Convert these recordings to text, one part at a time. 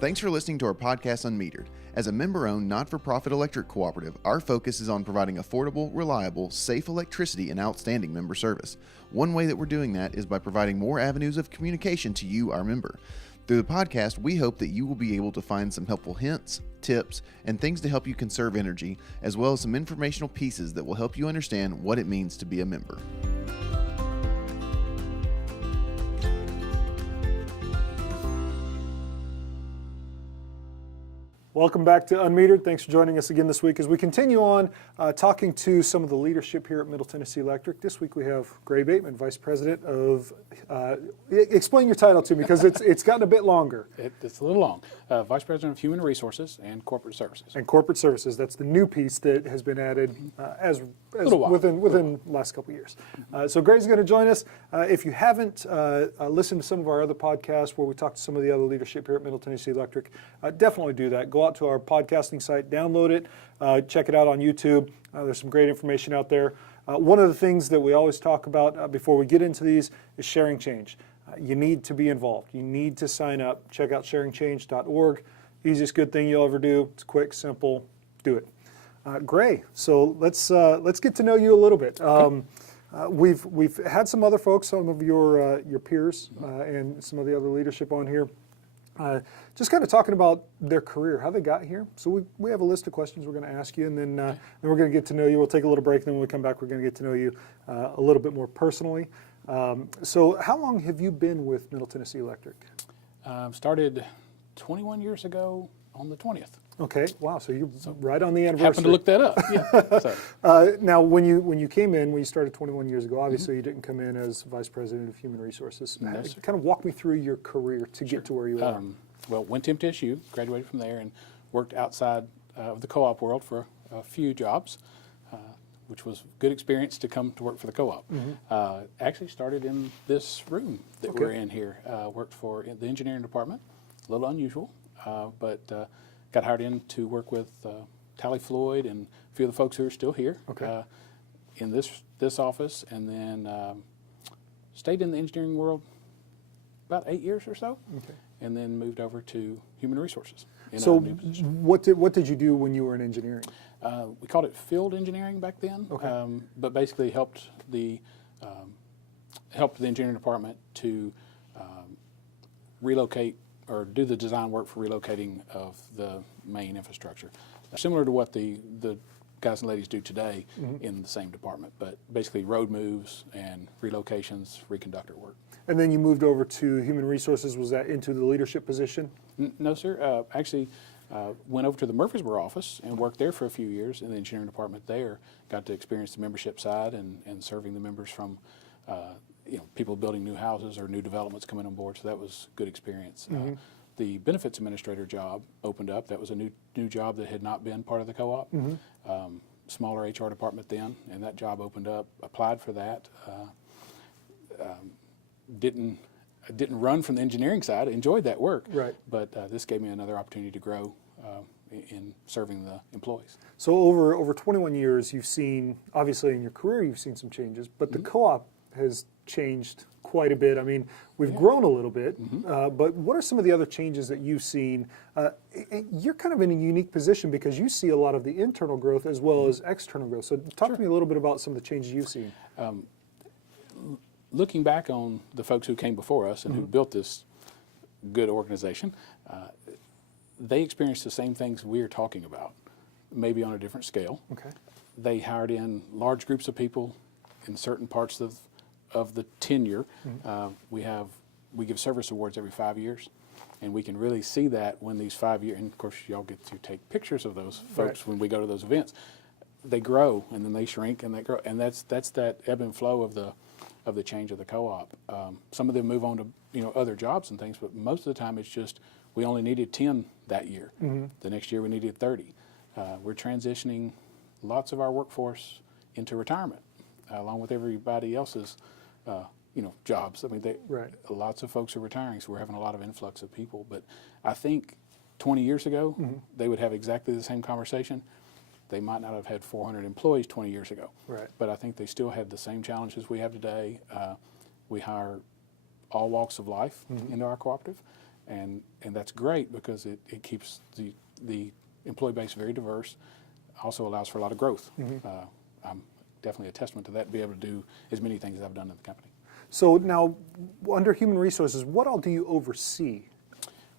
Thanks for listening to our podcast, Unmetered. As a member-owned, not-for-profit electric cooperative, our focus is on providing affordable, reliable, safe electricity and outstanding member service. One way that we're doing that is by providing more avenues of communication to you, our member. Through the podcast, we hope that you will be able to find some helpful hints, tips, and things to help you conserve energy, as well as some informational pieces that will help you understand what it means to be a member. Welcome back to Unmetered. Thanks for joining us again this week as we continue on talking to some of the leadership here at Middle Tennessee Electric. This week we have Gray Bateman, Vice President of, explain your title to me because it's gotten a bit longer. It's a little long. Vice President of Human Resources and Corporate Services. And Corporate Services, that's the new piece that has been added as within the last couple of years. So Gray's going to join us. If you haven't listened to some of our other podcasts where we talk to some of the other leadership here at Middle Tennessee Electric, definitely do that. Go out to our podcasting site, download it, check it out on YouTube. There's some great information out there. One of the things that we always talk about before we get into these is sharing change. You need to be involved. You need to sign up. Check out sharingchange.org. Easiest good thing you'll ever do. It's quick, simple. Do it. Gray, so let's get to know you a little bit. We've had some other folks, some of your peers, and some of the other leadership on here. Just kind of talking about their career, how they got here. So we have a list of questions we're going to ask you, and then we're going to get to know you. We'll take a little break, and then when we come back, we're going to get to know you a little bit more personally. So how long have you been with Middle Tennessee Electric? Started 21 years ago on the 20th. Okay, wow, so you're right on the anniversary. Happened to look that up, yeah. Now, when you came in, when you started 21 years ago, obviously you didn't come in as Vice President of Human Resources. No, kind of walk me through your career to get to where you are. Well, went to MTSU, graduated from there, and worked outside of the co-op world for a few jobs, which was a good experience to come to work for the co-op. Actually started in this room that we're in here. Worked for the engineering department, a little unusual, but got hired in to work with Tally Floyd and a few of the folks who are still here in this office, and then stayed in the engineering world about 8 years or so, and then moved over to human resources. So what did you do when you were in engineering? We called it field engineering back then, but basically helped the engineering department to relocate or do the design work for relocating of the main infrastructure. Similar to what the guys and ladies do today in the same department, but basically road moves and relocations, reconductor work. And then you moved over to Human Resources. Was that into the leadership position? No, sir. Actually, went over to the Murfreesboro office and worked there for a few years in the engineering department there. Got to experience the membership side and serving the members from people building new houses or new developments coming on board, so that was a good experience. The benefits administrator job opened up. That was a new job that had not been part of the co-op. Smaller HR department then, and that job opened up. Applied for that. Didn't run from the engineering side. Enjoyed that work. Right. But this gave me another opportunity to grow in serving the employees. So over 21 years, you've seen, obviously in your career, you've seen some changes, but the co-op has changed quite a bit. I mean, we've grown a little bit, but what are some of the other changes that you've seen? You're kind of in a unique position because you see a lot of the internal growth as well as external growth. So talk to me a little bit about some of the changes you've seen. Looking back on the folks who came before us and who built this good organization, they experienced the same things we're talking about, maybe on a different scale. They hired in large groups of people in certain parts of the tenure. We give service awards every 5 years, and we can really see that when these 5 years, and of course y'all get to take pictures of those folks when we go to those events. They grow and then they shrink and they grow, and that's that ebb and flow of the change of the co-op. Some of them move on to other jobs and things, but most of the time it's just we only needed 10 that year. The next year we needed 30. We're transitioning lots of our workforce into retirement, along with everybody else's jobs. I mean, lots of folks are retiring, so we're having a lot of influx of people. But I think 20 years ago, they would have exactly the same conversation. They might not have had 400 employees 20 years ago, but I think they still have the same challenges we have today. We hire all walks of life into our cooperative, and that's great because it keeps the employee base very diverse. Also allows for a lot of growth. I'm definitely a testament to that, to be able to do as many things as I've done in the company. So now, under human resources, what all do you oversee?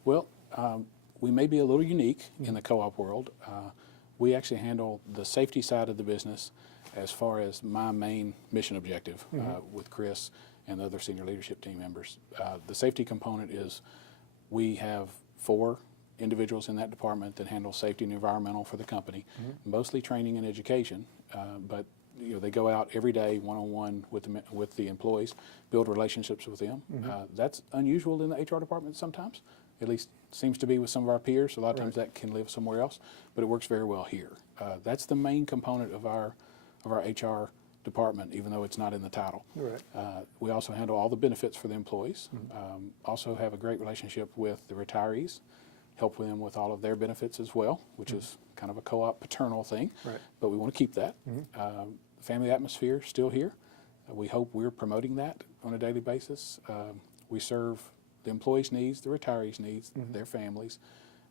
Well, we may be a little unique in the co-op world. We actually handle the safety side of the business as far as my main mission objective with Chris and the other senior leadership team members. The safety component is we have 4 individuals in that department that handle safety and environmental for the company, mostly training and education, but they go out every day one-on-one with the employees, build relationships with them. That's unusual in the HR department sometimes, at least seems to be with some of our peers. A lot of times that can live somewhere else, but it works very well here. That's the main component of our HR department, even though it's not in the title. Right. We also handle all the benefits for the employees, also have a great relationship with the retirees, help them with all of their benefits as well, which is kind of a co-op paternal thing, but we want to keep that. Family atmosphere still here. We hope we're promoting that on a daily basis. We serve the employees' needs, the retirees' needs, their families,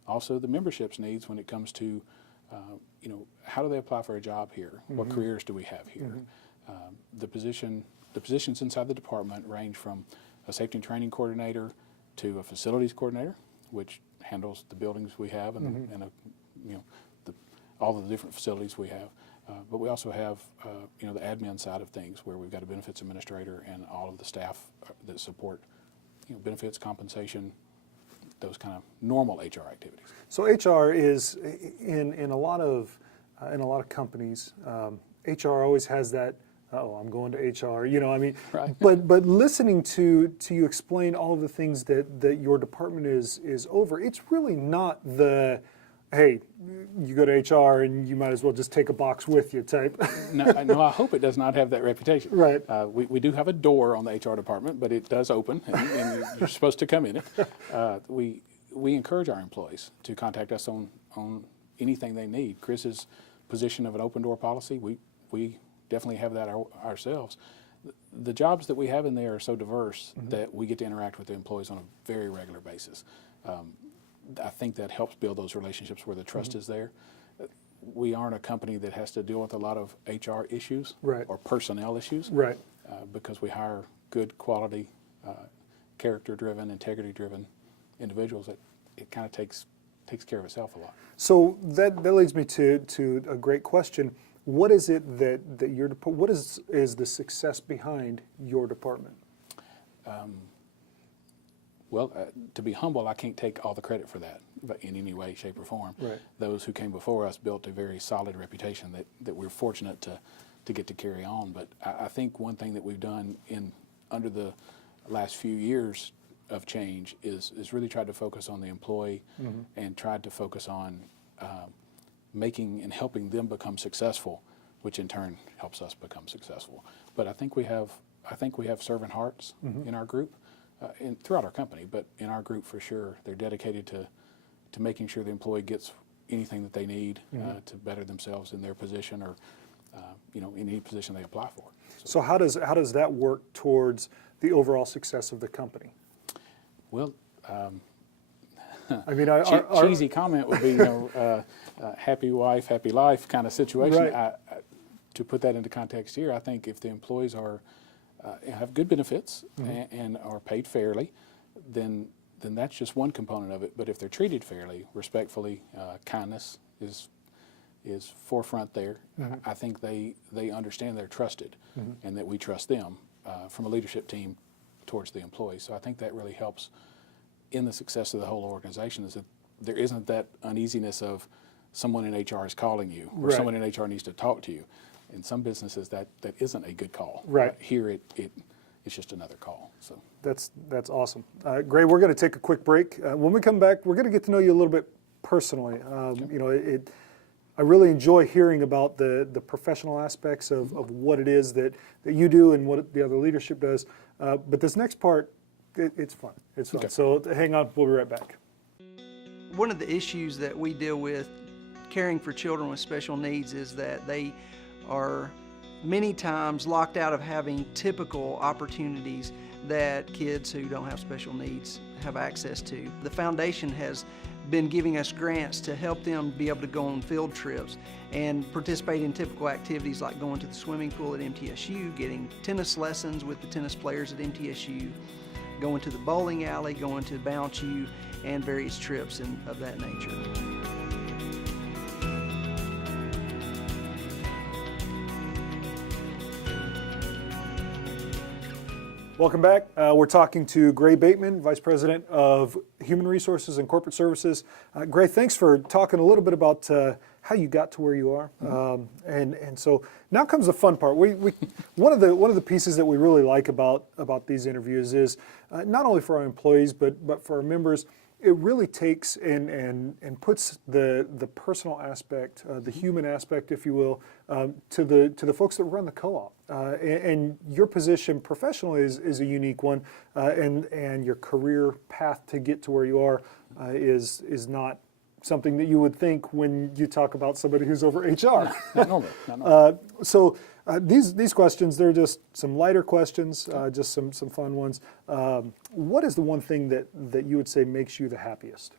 also the membership's needs when it comes to, how do they apply for a job here? What careers do we have here? The positions inside the department range from a safety and training coordinator to a facilities coordinator, which handles the buildings we have and all of the different facilities we have. But we also have, the admin side of things where we've got a benefits administrator and all of the staff that support, benefits, compensation, those kind of normal HR activities. So HR is in a lot of companies. HR always has that. I'm going to HR. Right. But listening to you explain all of the things that your department is over, it's really not the, hey, you go to HR and you might as well just take a box with you type. No, I hope it does not have that reputation. Right. We do have a door on the HR department, but it does open, and you're supposed to come in it. We encourage our employees to contact us on anything they need. Chris's position of an open door policy, we definitely have that ourselves. The jobs that we have in there are so diverse that we get to interact with the employees on a very regular basis. I think that helps build those relationships where the trust is there. We aren't a company that has to deal with a lot of HR issues or personnel issues because we hire good quality, character-driven, integrity-driven individuals. It kind of takes care of itself a lot. So that leads me to a great question. What is it that what is the success behind your department? Well, to be humble, I can't take all the credit for that, but in any way, shape, or form. Right. Those who came before us built a very solid reputation that we're fortunate to get to carry on. But I think one thing that we've done under the last few years of change is really tried to focus on the employee and tried to focus on making and helping them become successful, which in turn helps us become successful. But I think we have servant hearts in our group. Throughout our company, but in our group for sure, they're dedicated to making sure the employee gets anything that they need to better themselves in their position or in any position they apply for. So how does that work towards the overall success of the company? Well, I mean, cheesy comment would be happy wife, happy life kind of situation. Right. To put that into context here, I think if the employees have good benefits and are paid fairly, then that's just one component of it. But if they're treated fairly, respectfully, kindness is forefront there. I think they understand they're trusted and that we trust them from a leadership team towards the employees. So I think that really helps in the success of the whole organization, is that there isn't that uneasiness of someone in HR is calling you or someone in HR needs to talk to you. In some businesses, that isn't a good call. Right. Here, it's just another call. So that's awesome. Gray, we're going to take a quick break. When we come back, we're going to get to know you a little bit personally. I really enjoy hearing about the professional aspects of what it is that you do and what the other leadership does. But this next part, it's fun. It's fun. Okay. So hang on. We'll be right back. One of the issues that we deal with caring for children with special needs is that they are many times locked out of having typical opportunities that kids who don't have special needs have access to. The foundation has been giving us grants to help them be able to go on field trips and participate in typical activities like going to the swimming pool at MTSU, getting tennis lessons with the tennis players at MTSU, going to the bowling alley, going to Bounce U, and various trips of that nature. Welcome back. We're talking to Gray Bateman, Vice President of Human Resources and Corporate Services. Gray, thanks for talking a little bit about how you got to where you are. And so now comes the fun part. One of the pieces that we really like about these interviews is not only for our employees but for our members. It really takes and puts the personal aspect, the human aspect, if you will, to the folks that run the co-op. And your position professionally is a unique one, and your career path to get to where you are is not something that you would think when you talk about somebody who's over HR. Not normally. So these questions, they're just some lighter questions, just some fun ones. What is the one thing that you would say makes you the happiest?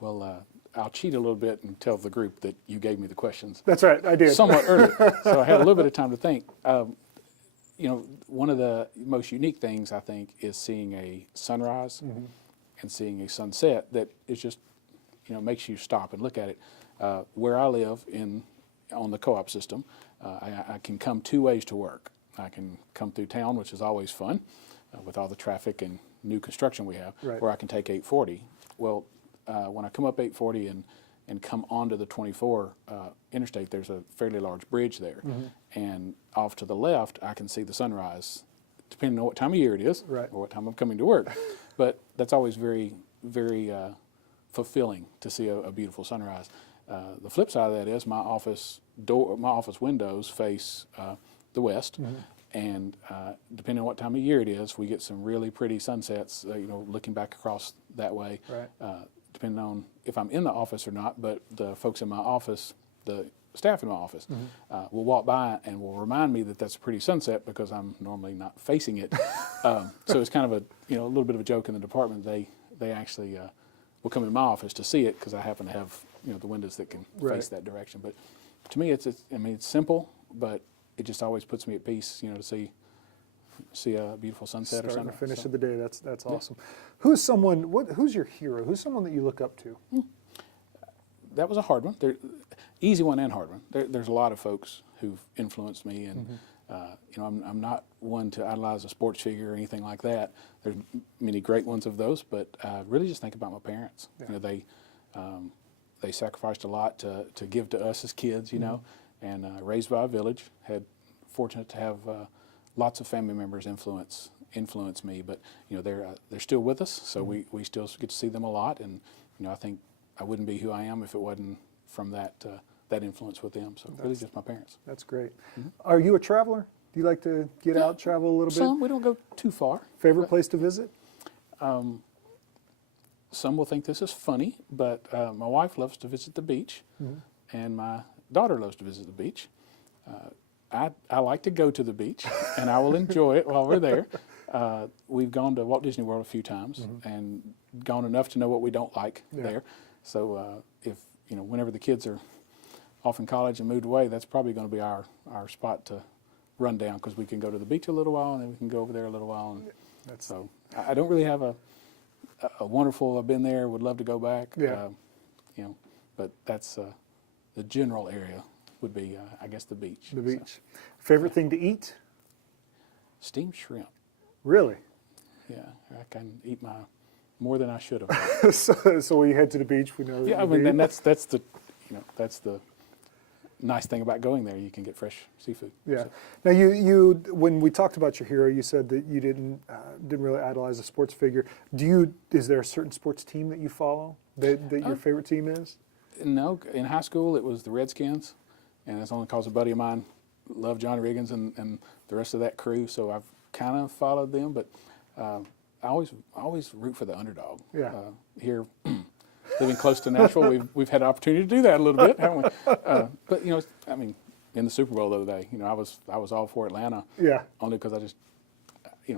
Well, I'll cheat a little bit and tell the group that you gave me the questions. That's right, I did. Somewhat early, so I had a little bit of time to think. One of the most unique things I think is seeing a sunrise and seeing a sunset that is just, makes you stop and look at it. Where I live on the co-op system, I can come two ways to work. I can come through town, which is always fun, with all the traffic and new construction we have, right. or I can take 840. Well, when I come up 840 and come onto the 24 interstate, there's a fairly large bridge there. And off to the left, I can see the sunrise, depending on what time of year it is, right. or what time I'm coming to work. But that's always very, very fulfilling to see a beautiful sunrise. The flip side of that is my office windows face the west, and depending on what time of year it is, we get some really pretty sunsets. Looking back across that way, right. Depending on if I'm in the office or not. But the folks in my office, the staff in my office, will walk by and will remind me that that's a pretty sunset because I'm normally not facing it. So it's kind of a little bit of a joke in the department. They actually will come in my office to see it because I happen to have the windows that can right. face that direction. But to me, it's simple, but it just always puts me at peace, to see a beautiful sunset or something. Start and finish of the day. That's awesome. Who's your hero? Who's someone that you look up to? That was a hard one. Easy one and hard one. There's a lot of folks who've influenced me, and I'm not one to idolize a sports figure or anything like that. There's many great ones of those, but really just think about my parents. Yeah. They sacrificed a lot to give to us as kids, and raised by a village. Fortunate to have lots of family members influence me, but they're still with us, so we still get to see them a lot, and I think I wouldn't be who I am if it wasn't from that influence with them. So really just my parents. That's great. Are you a traveler? Do you like to get out, travel a little bit? Some. We don't go too far. Favorite place to visit? Some will think this is funny, but my wife loves to visit the beach, and my daughter loves to visit the beach. I like to go to the beach, and I will enjoy it while we're there. We've gone to Walt Disney World a few times and gone enough to know what we don't like there. So if whenever the kids are off in college and moved away, that's probably going to be our spot to run down, because we can go to the beach a little while and then we can go over there a little while. And so I don't really have a wonderful, I've been there, would love to go back. Yeah. But that's the general area would be, I guess, the beach. The beach. Favorite thing to eat? Steamed shrimp. Really? Yeah, I can eat more than I should have. So when you head to the beach, we know. Yeah, and that's the nice thing about going there. You can get fresh seafood. Yeah. So. Now you when we talked about your hero, you said that you didn't really idolize a sports figure. Is there a certain sports team that you follow that your favorite team is? No, in high school it was the Redskins, and that's only because a buddy of mine loved Johnny Riggins and the rest of that crew. So I've kind of followed them, but I always root for the underdog. Yeah. Here, living close to Nashville, we've had an opportunity to do that a little bit, haven't we? But in the Super Bowl the other day, I was all for Atlanta. Yeah. Only because I just,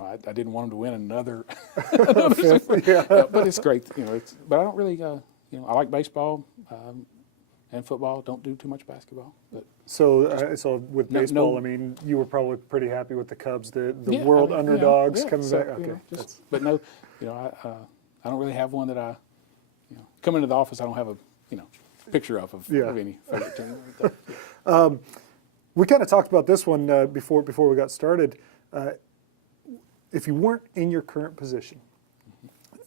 I didn't want them to win another. Yeah. But it's great. But I don't really. I like baseball and football. Don't do too much basketball. But So with baseball, no. I mean, you were probably pretty happy with the Cubs, the Yeah, world underdogs coming so, back. Okay. But no, I don't really have one that I, come into the office. I don't have a picture of any favorite team. We kind of talked about this one before we got started. If you weren't in your current position,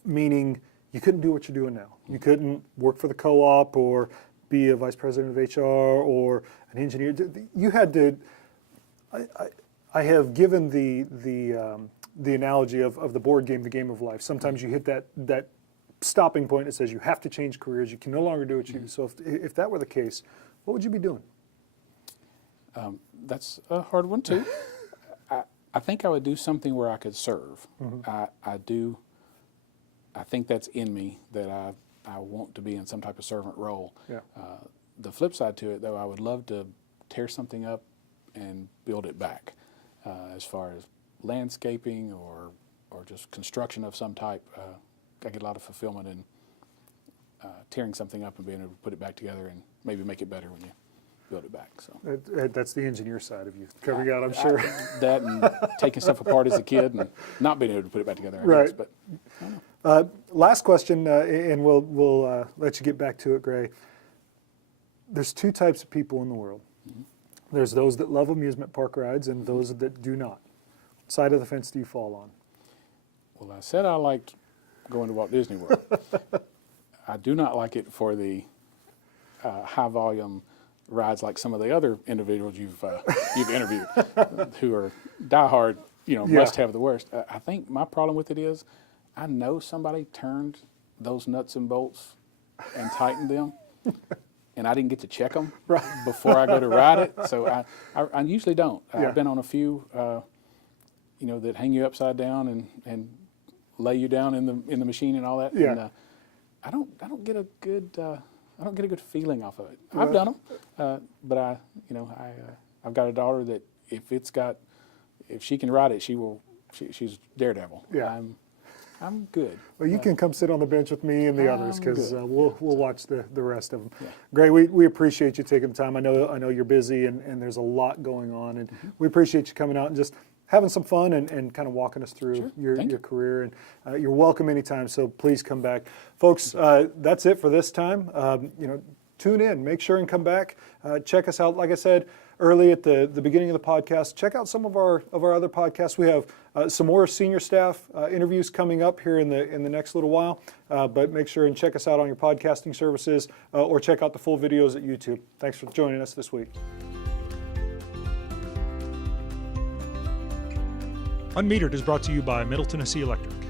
meaning you couldn't do what you're doing now, you couldn't work for the co-op or be a vice president of HR or an engineer. You had to. I have given the analogy of the board game, the game of life. Sometimes you hit that stopping point that says you have to change careers. You can no longer do what you do. So if that were the case, what would you be doing? That's a hard one too. I think I would do something where I could serve. I think that's in me, that I want to be in some type of servant role. Yeah. The flip side to it, though, I would love to tear something up and build it back, as far as landscaping or just construction of some type. I get a lot of fulfillment in tearing something up and being able to put it back together and maybe make it better when you build it back. So That's the engineer side of you coming out, I'm sure. That and taking stuff apart as a kid and not being able to put it back together. I guess, but I don't know. Last question, and we'll let you get back to it, Gray. There's two types of people in the world. There's those that love amusement park rides and those that do not. What side of the fence do you fall on? Well, I said I liked going to Walt Disney World. I do not like it for the high volume rides like some of the other individuals you've interviewed who are diehard, must have the worst. I think my problem with it is I know somebody turned those nuts and bolts and tightened them, and I didn't get to check them before I go to ride it. So I usually don't. Yeah. I've been on a few, that hang you upside down and lay you down in the machine and all that. Yeah. And, I don't get a good feeling off of it. I've done them, but I've got a daughter that if she can ride it, she's daredevil. Yeah. I'm good. Well, you can come sit on the bench with me and the others because we'll watch the rest of them. Yeah. Gray, we appreciate you taking the time. I know you're busy and there's a lot going on, and we appreciate you coming out and just having some fun and kind of walking us through your career. And you're welcome anytime, so please come back. Folks, that's it for this time. Tune in, make sure and come back. Check us out. Like I said early at the beginning of the podcast, check out some of our other podcasts. We have some more senior staff interviews coming up here in the next little while. But make sure and check us out on your podcasting services or check out the full videos at YouTube. Thanks for joining us this week. Unmetered is brought to you by Middle Tennessee Electric.